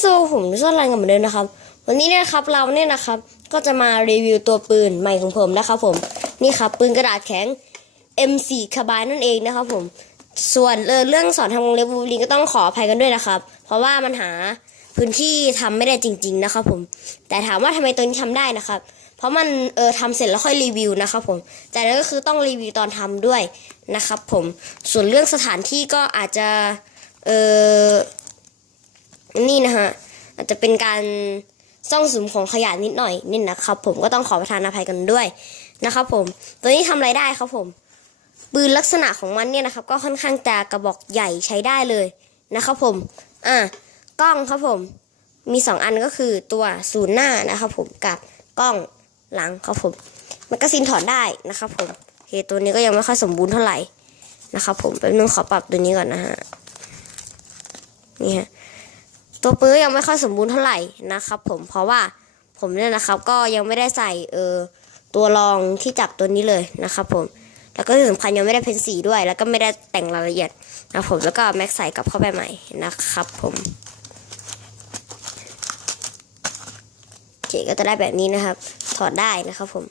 โซผมชอบรันกันเหมือนเดิมนะครับ วันนี้เนี่ยครับเราเนี่ยนะครับ ก็จะมารีวิวตัวปืนใหม่ของผมนะครับผมนี่ครับปืนกระดาษแข็ง M4 คาบายนั่นเองนะครับผมส่วนเออเรื่องสอนทำวงเล็บวูลินก็ต้องขออภัยกันด้วยนะครับ เพราะว่ามันหาพื้นที่ทำไม่ได้จริง ๆนะครับ ผม แต่ถามว่าทำไมตัวนี้ทำได้นะครับ เพราะมันเออทำเสร็จแล้วค่อยรีวิวนะครับผมแต่นั่นก็คือต้องรีวิวตอนทำด้วยนะครับ ผมส่วนเรื่องสถานที่ก็อาจจะเออ นี่นะฮะอาจจะเป็นการซ่องสุมของขยะนิดหน่อยนี่นะครับ ผมก็ต้องขอประทานอภัยกันด้วยนะครับ ผม ตัวนี้ทำอะไรได้ครับผมปืนลักษณะของมันเนี่ยนะครับ ก็ค่อนข้างจะกระบอกใหญ่ใช้ได้เลยนะครับผม อ่ากล้องครับผม มีสองอันก็คือตัวศูนย์หน้านะครับผมกับกล้องหลังครับผมแมกกาซีนถอดได้นะครับผมโอเคตัวนี้ก็ยังไม่ค่อยสมบูรณ์เท่าไหร่นะครับผมแป๊บนึงขอปรับตัวนี้ก่อนนะฮะนี่ฮะ ตัวปืนก็ยังไม่ค่อยสมบูรณ์เท่าไหร่นะครับ ผมเพราะว่าผมเนี่ยนะครับ ก็ยังไม่ได้ใส่เออตัวรองที่จับตัวนี้เลยนะครับ ผมแล้วก็ที่สำคัญยังไม่ได้เพ้นสีด้วย แล้วก็ไม่ได้แต่งรายละเอียดนะผมแล้วก็แม็กใส่กลับเข้าไปใหม่นะครับ ผมโอเคก็จะได้แบบนี้นะครับ ถอดได้นะครับผม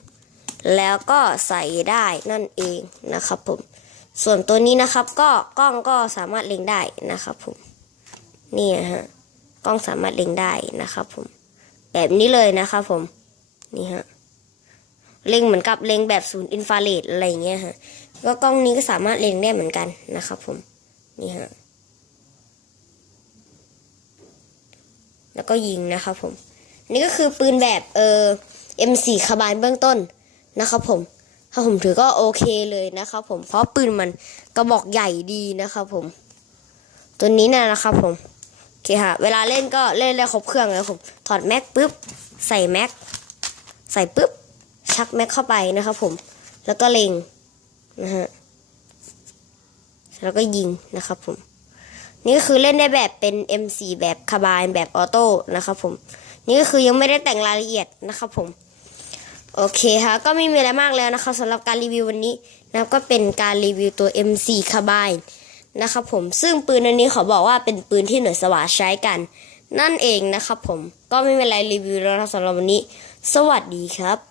แล้วก็ใส่ได้นั่นเองนะครับผม ส่วนตัวนี้นะครับ ก็กล้องก็สามารถเล็งได้นะครับผม นี่นะฮะ ล้องสามารถเล็งได้นะครับผม แบบนี้เลยนะครับผม นี่ฮะ เล็งเหมือนกับเล็งแบบศูนย์อินฟราเรดอะไรเงี้ยฮะ ก็กล้องนี้ก็สามารถเล็งได้เหมือนกันนะครับผม นี่ฮะ แล้วก็ยิงนะครับผม นี่ก็คือปืนแบบเออ M4 คาบานเบื้องต้นนะครับผมถ้าผมถือก็โอเคเลยนะครับผม เพราะปืนมันกระบอกใหญ่ดีนะครับผม ตัวนี้นะนะครับผม โอเคฮะเวลาเล่นก็เล่นได้ครบเครื่องเลยครับผมถอดแม็กปุ๊บใส่แม็กใส่ปุ๊บชักแม็กเข้าไปนะครับผม แล้วก็เล็งนะฮะแล้วก็ยิงนะครับผม นี่ก็คือเล่นได้แบบเป็น M4 แบบคาบายแบบออโต้นะครับผม นี่ก็คือยังไม่ได้แต่งรายละเอียดนะครับผม โอเคค่ะก็ไม่มีอะไรมากแล้วนะครับสำหรับการรีวิววันนี้นับก็เป็นการรีวิวตัว M4 คาบาย นะครับผมซึ่งปืนอันนี้ขอบอกว่าเป็นปืนที่หน่วยสวาใช้กัน นั่นเองนะครับผมก็ไม่เป็นไรรีวิวแล้วนะสำหรับวันนี้ สวัสดีครับ